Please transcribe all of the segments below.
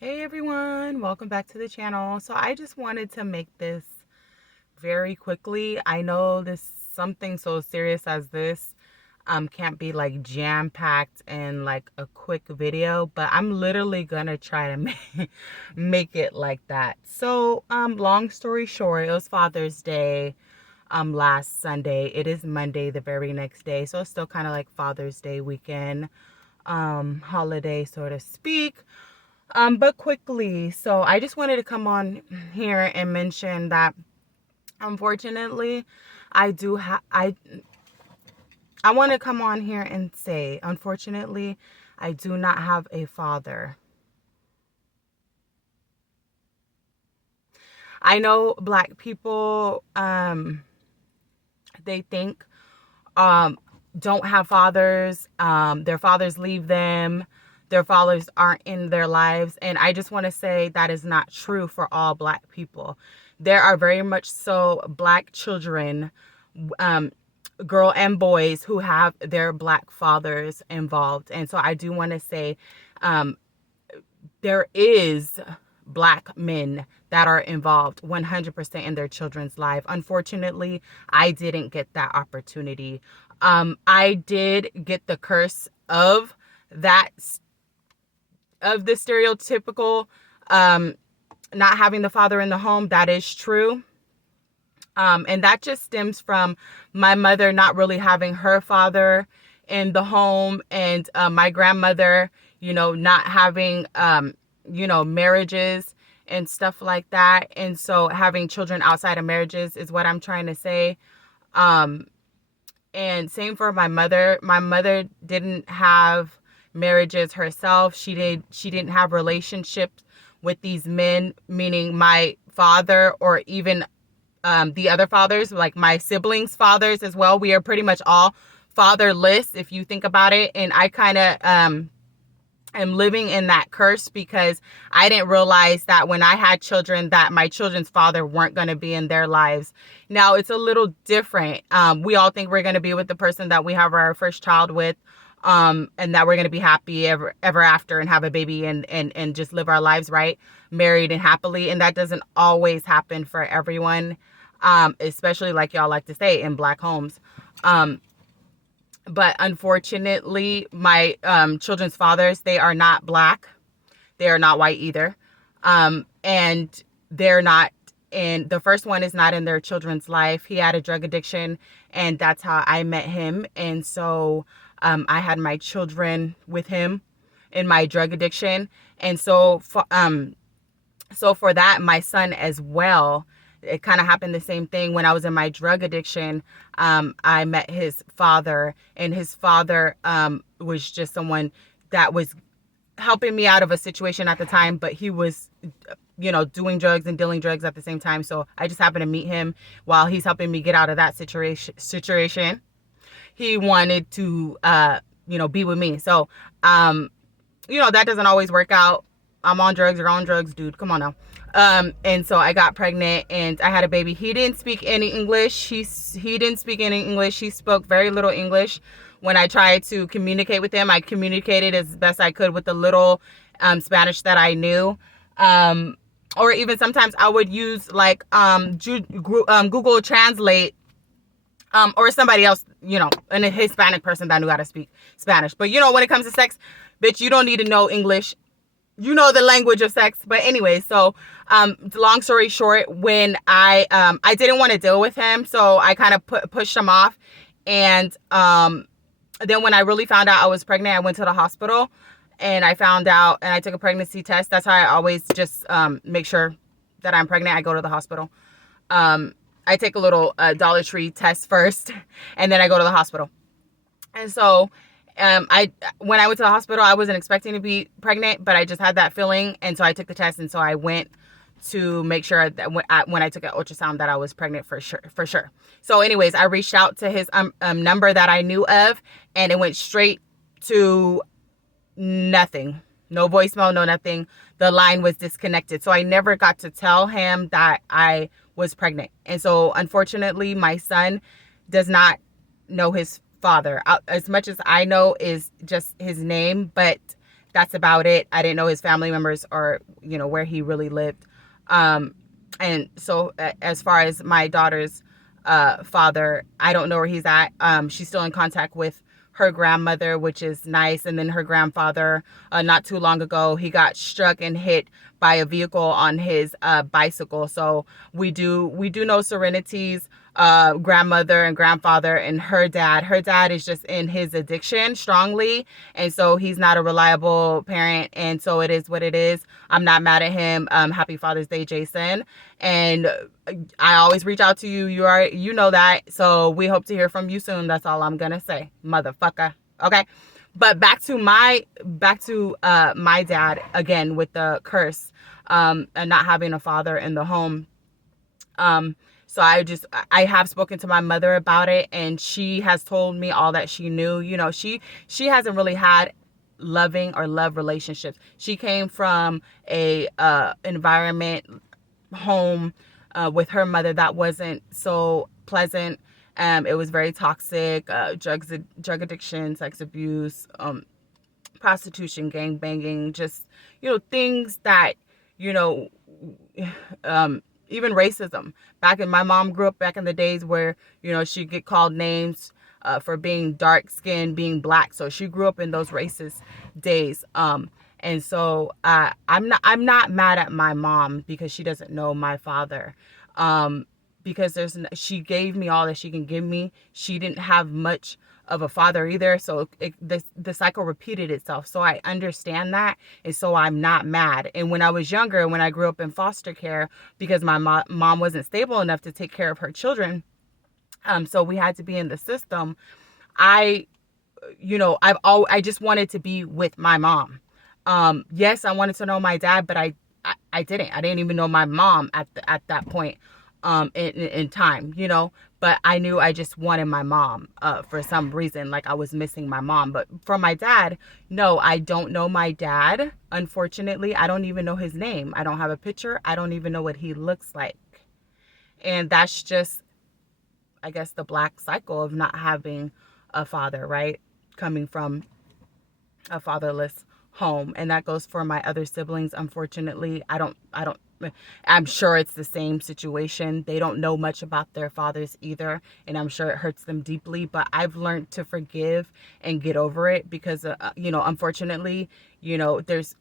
Hey everyone, welcome back to the channel. So I just wanted to make this very quickly. I know this something so serious as this can't be like jam-packed in like a quick video, but I'm literally gonna try to make it like that. So long story short, it was Father's Day last Sunday. It is Monday the very next day, so it's still kind of like Father's Day weekend holiday, so to speak. But quickly, so I just wanted to come on here and mention that unfortunately, I do have I want to come on here and say, unfortunately, I do not have a father. I know black people they think um don't have fathers, their fathers leave them, their fathers aren't in their lives, and I just want to say that is not true for all black people. There are very much so black children, um girl and boys, who have their black fathers involved. And so I do want to say um there is black men that are involved 100% in their children's life. Unfortunately, I didn't get that opportunity. I did get the curse of that, of the stereotypical um, not having the father in the home. That is true. And that just stems from my mother not really having her father in the home, and my grandmother, not having, marriages and stuff like that. And so having children outside of marriages is what I'm trying to say. Um, and same for my mother. My mother didn't have marriages herself. She didn't have relationships with these men, meaning my father, or even the other fathers, like my siblings' fathers as well. We are pretty much all fatherless if you think about it. And I kind of am living in that curse because I didn't realize that when I had children that my children's father weren't going to be in their lives. Now it's a little different. We all think we're going to be with the person that we have our first child with, and that we're going to be happy ever after and have a baby and just live our lives right, married and happily. And that doesn't always happen for everyone, especially, like y'all like to say, in black homes. But unfortunately, my children's fathers, they are not black. They are not white either. And they're not in, the first one is not in their children's life. He had a drug addiction, and that's how I met him. And so I had my children with him in my drug addiction. And so for that, my son as well, it kind of happened the same thing. When I was in my drug addiction, I met his father, and his father was just someone that was helping me out of a situation at the time, but he was, doing drugs and dealing drugs at the same time. So I just happened to meet him while he's helping me get out of that situation. He wanted to, be with me. So, that doesn't always work out. I'm on drugs, you're on drugs, dude. Come on now. And so I got pregnant and I had a baby. He didn't speak any English. He didn't speak any English. He spoke very little English. When I tried to communicate with him, I communicated as best I could with the little Spanish that I knew. Or even sometimes I would use like Google Translate, or somebody else, a Hispanic person that knew how to speak Spanish. But when it comes to sex, bitch, you don't need to know English. You know the language of sex. But anyway, so long story short, when I didn't want to deal with him, so I kind of pushed him off. And then when I really found out I was pregnant, I went to the hospital and I found out, and I took a pregnancy test. That's how I always just make sure that I'm pregnant. I go to the hospital. I take a little Dollar Tree test first, and then I go to the hospital. And so when I went to the hospital, I wasn't expecting to be pregnant, but I just had that feeling. And so I took the test. And so I went to make sure that when I took an ultrasound that I was pregnant for sure. So anyways, I reached out to his number that I knew of, and it went straight to nothing. No voicemail, no nothing. The line was disconnected. So I never got to tell him that I was pregnant. And so unfortunately, my son does not know his father. As much as I know is just his name, but that's about it. I didn't know his family members or, where he really lived. And so as far as my daughter's father, I don't know where he's at. She's still in contact with her grandmother, which is nice. And then her grandfather, not too long ago, he got struck and hit by a vehicle on his bicycle. So we do know Serenity's grandmother and grandfather and her dad. Her dad is just in his addiction strongly, and so he's not a reliable parent, and so it is what it is. I'm not mad at him. Happy Father's Day, Jason. And I always reach out to you. You know that. So we hope to hear from you soon. That's all I'm gonna say, motherfucker. Okay. But back to my dad again with the curse, and not having a father in the home. So I have spoken to my mother about it, and she has told me all that she knew. She hasn't really had loving or love relationships. She came from a environment, home, with her mother that wasn't so pleasant. It was very toxic, drug addiction, sex abuse, prostitution, gang banging, just, things that, even racism. My mom grew up back in the days where, she'd get called names for being dark skinned, being black. So she grew up in those racist days. And so I'm not mad at my mom because she doesn't know my father. Because she gave me all that she can give me. She didn't have much of a father either, so the cycle repeated itself. So I understand that, and so I'm not mad. And when I was younger, when I grew up in foster care, because my mom wasn't stable enough to take care of her children, so we had to be in the system. I just wanted to be with my mom. Yes, I wanted to know my dad, but I didn't even know my mom at that point in time, but I knew I just wanted my mom for some reason, like I was missing my mom. But for my dad, no, I don't know my dad. Unfortunately, I don't even know his name. I don't have a picture. I don't even know what he looks like. And that's just, I guess, the black cycle of not having a father, right? Coming from a fatherless home. And that goes for my other siblings. Unfortunately, I'm sure it's the same situation. They don't know much about their fathers either, and I'm sure it hurts them deeply, but I've learned to forgive and get over it because unfortunately, it's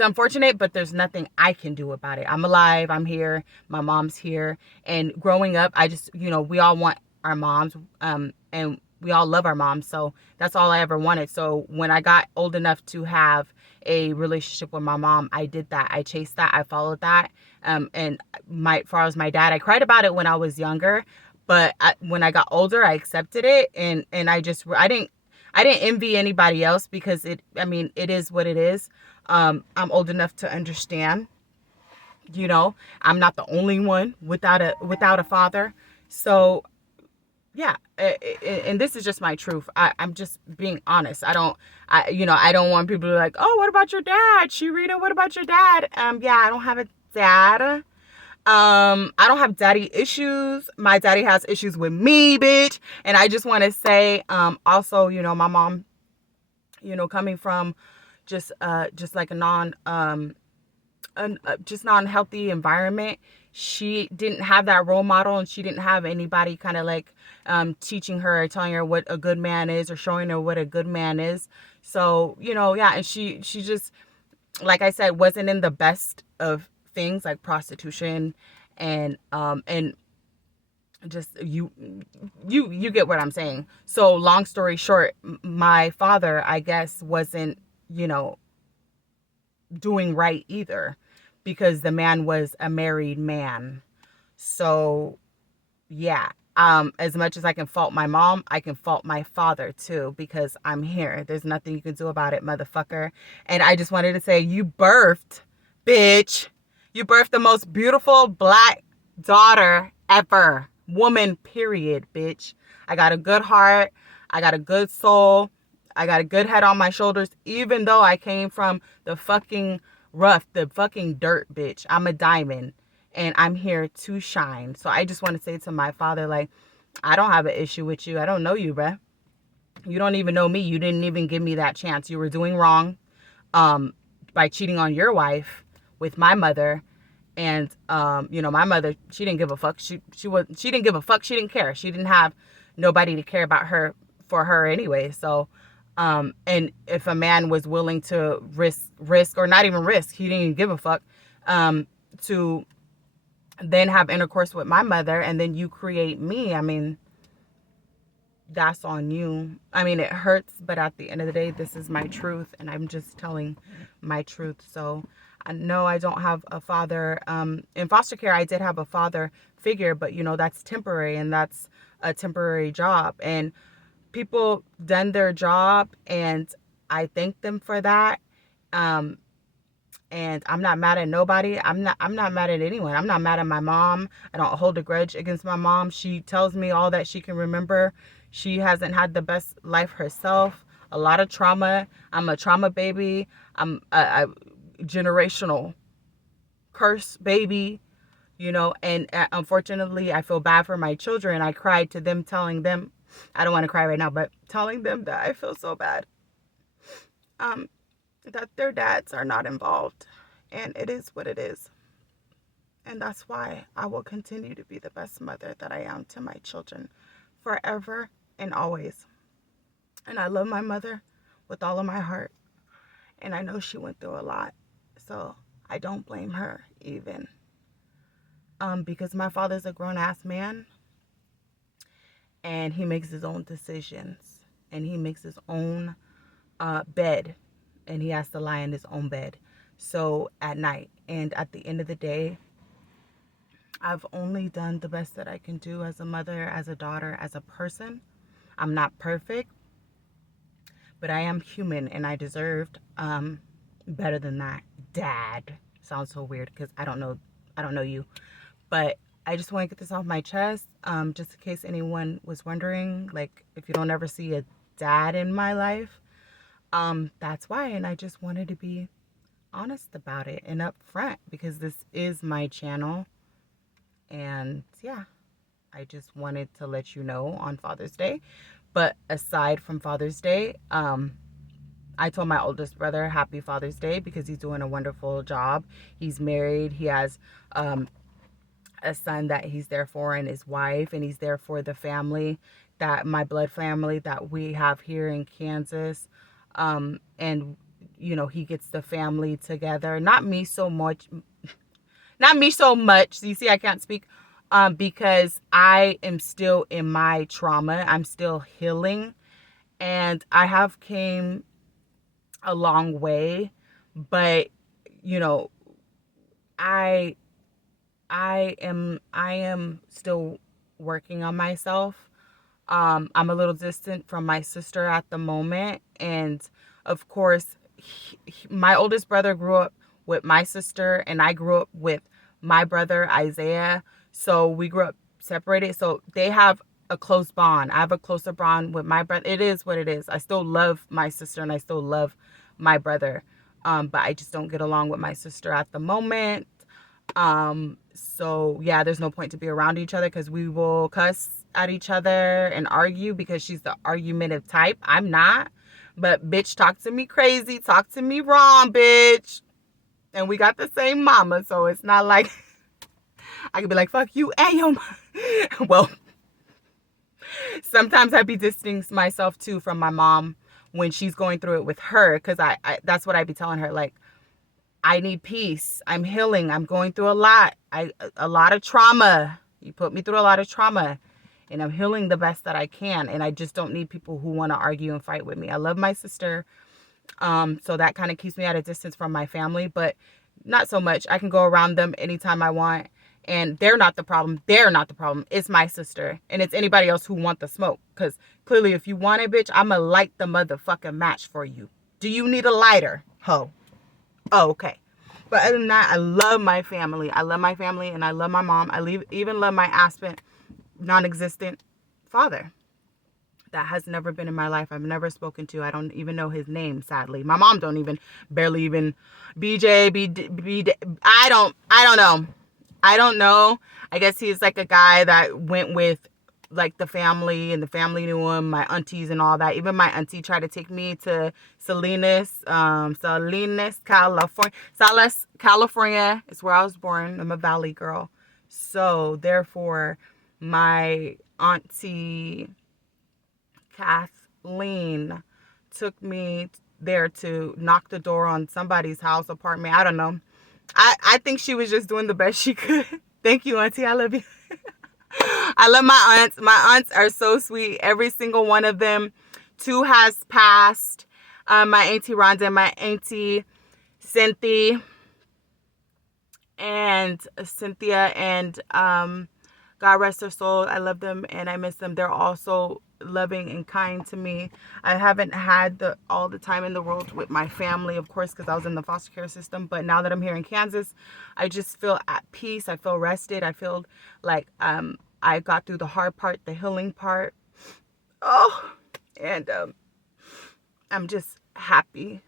unfortunate, but there's nothing I can do about it. I'm alive, I'm here, my mom's here. And growing up, I just, we all want our moms, and we all love our moms, so that's all I ever wanted. So when I got old enough to have a relationship with my mom, I did that. I chased that. I followed that. And as far as my dad, I cried about it when I was younger, but when I got older, I accepted it, and I didn't envy anybody else because it is what it is. I'm old enough to understand. I'm not the only one without a father. So yeah, and this is just my truth. I'm just being honest. I don't want people to be like, oh, what about your dad? Sharita, what about your dad? Yeah, I don't have a dad. I don't have daddy issues. My daddy has issues with me, bitch. And I just want to say, also, my mom, coming from just like a just non-healthy environment, she didn't have that role model, and she didn't have anybody kind of like teaching her or telling her what a good man is or showing her what a good man is. So, yeah, and she just, like I said, wasn't in the best of things like prostitution and just you get what I'm saying. So long story short, my father, I guess, wasn't, doing right either, because the man was a married man. So yeah, as much as I can fault my mom, I can fault my father too, because I'm here. There's nothing you can do about it, motherfucker. And I just wanted to say, you birthed, bitch. You birthed the most beautiful black daughter ever. Woman, period, bitch. I got a good heart. I got a good soul. I got a good head on my shoulders, even though I came from the fucking rough, the fucking dirt, bitch. I'm a diamond, and I'm here to shine. So I just want to say to my father, like, I don't have an issue with you. I don't know you, bruh. You don't even know me. You didn't even give me that chance. You were doing wrong. by cheating on your wife with my mother. And my mother, she didn't give a fuck. She didn't give a fuck. She didn't care. She didn't have nobody to care about her for her anyway. So and if a man was willing to risk or not even risk, he didn't even give a fuck, to then have intercourse with my mother, and then you create me, I mean, that's on you. I mean, it hurts, but at the end of the day, this is my truth, and I'm just telling my truth. So I know I don't have a father. In foster care, I did have a father figure, but that's temporary, and that's a temporary job. And people done their job, and I thank them for that. And I'm not mad at nobody. I'm not mad at anyone. I'm not mad at my mom. I don't hold a grudge against my mom. She tells me all that she can remember. She hasn't had the best life herself. A lot of trauma. I'm a trauma baby. I'm a generational curse baby, and unfortunately I feel bad for my children. I cried to them, telling them, I don't want to cry right now, but telling them that I feel so bad, that their dads are not involved, and it is what it is. And that's why I will continue to be the best mother that I am to my children forever and always. And I love my mother with all of my heart, and I know she went through a lot, so I don't blame her even, because my father's a grown-ass man, and he makes his own decisions, and he makes his own bed, and he has to lie in his own bed so at night. And at the end of the day, I've only done the best that I can do as a mother, as a daughter, as a person. I'm not perfect, but I am human, and I deserved better than that. Dad sounds so weird because I don't know you, but I just want to get this off my chest, just in case anyone was wondering, like, if you don't ever see a dad in my life, that's why. And I just wanted to be honest about it and upfront, because this is my channel. And yeah, I just wanted to let you know on Father's Day. But aside from Father's Day, I told my oldest brother happy Father's Day, because he's doing a wonderful job. He's married. He has a son that he's there for, and his wife, and he's there for the family, that my blood family that we have here in Kansas. And he gets the family together. Not me so much. You see, I can't speak, because I am still in my trauma. I'm still healing, and I have came a long way, but I am still working on myself. I'm a little distant from my sister at the moment, and of course, my oldest brother grew up with my sister, and I grew up with my brother Isaiah. So we grew up separated. So they have a close bond. I have a closer bond with my brother. It is what it is. I still love my sister, and I still love my brother, but I just don't get along with my sister at the moment. So yeah, there's no point to be around each other, because we will cuss at each other and argue, because she's the argumentative type. I'm not. But bitch, talk to me crazy, talk to me wrong, bitch. And we got the same mama, so it's not like I could be like, fuck you and your mama. Well, sometimes I be distancing myself too from my mom when she's going through it with her, because I that's what I be telling her, like, I need peace. I'm healing. I'm going through a lot. A lot of trauma. You put me through a lot of trauma, and I'm healing the best that I can. And I just don't need people who want to argue and fight with me. I love my sister. So that kind of keeps me at a distance from my family, but not so much. I can go around them anytime I want, and they're not the problem. They're not the problem. It's my sister, and it's anybody else who want the smoke. Because clearly, if you want it, bitch, I'ma light the motherfucking match for you. Do you need a lighter, ho? Oh, okay. But other than that, I love my family. I love my family, and I love my mom. Even love my absent, non-existent father that has never been in my life. I've never spoken to. I don't even know his name, sadly. My mom barely even, I don't know. I don't know. I guess he's like a guy that went with like the family, and the family knew him, my aunties and all that. Even my auntie tried to take me to Salinas, California. Salinas, California is where I was born. I'm a Valley girl. So therefore, my auntie Kathleen took me there to knock the door on somebody's house, apartment. I don't know. I think she was just doing the best she could. Thank you, auntie. I love you. I love my aunts. My aunts are so sweet. Every single one of them. 2 has passed. My auntie Rhonda and my auntie Cynthia. And God rest their soul. I love them and I miss them. They're also loving and kind to me. I haven't had all the time in the world with my family, of course, because I was in the foster care system. But now that I'm here in Kansas, I just feel at peace. I feel rested. I feel like I got through the hard part, the healing part. Oh, and I'm just happy.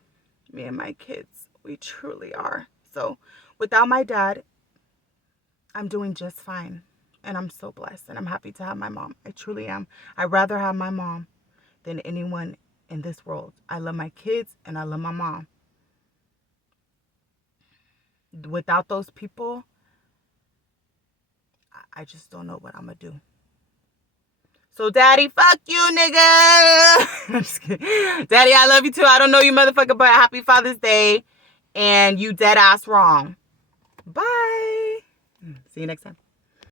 Me and my kids, we truly are. So without my dad, I'm doing just fine. And I'm so blessed. And I'm happy to have my mom. I truly am. I'd rather have my mom than anyone in this world. I love my kids and I love my mom. Without those people, I just don't know what I'm going to do. So, Daddy, fuck you, nigga. I'm just kidding. Daddy, I love you too. I don't know you, motherfucker, but happy Father's Day. And you dead ass wrong. Bye. See you next time.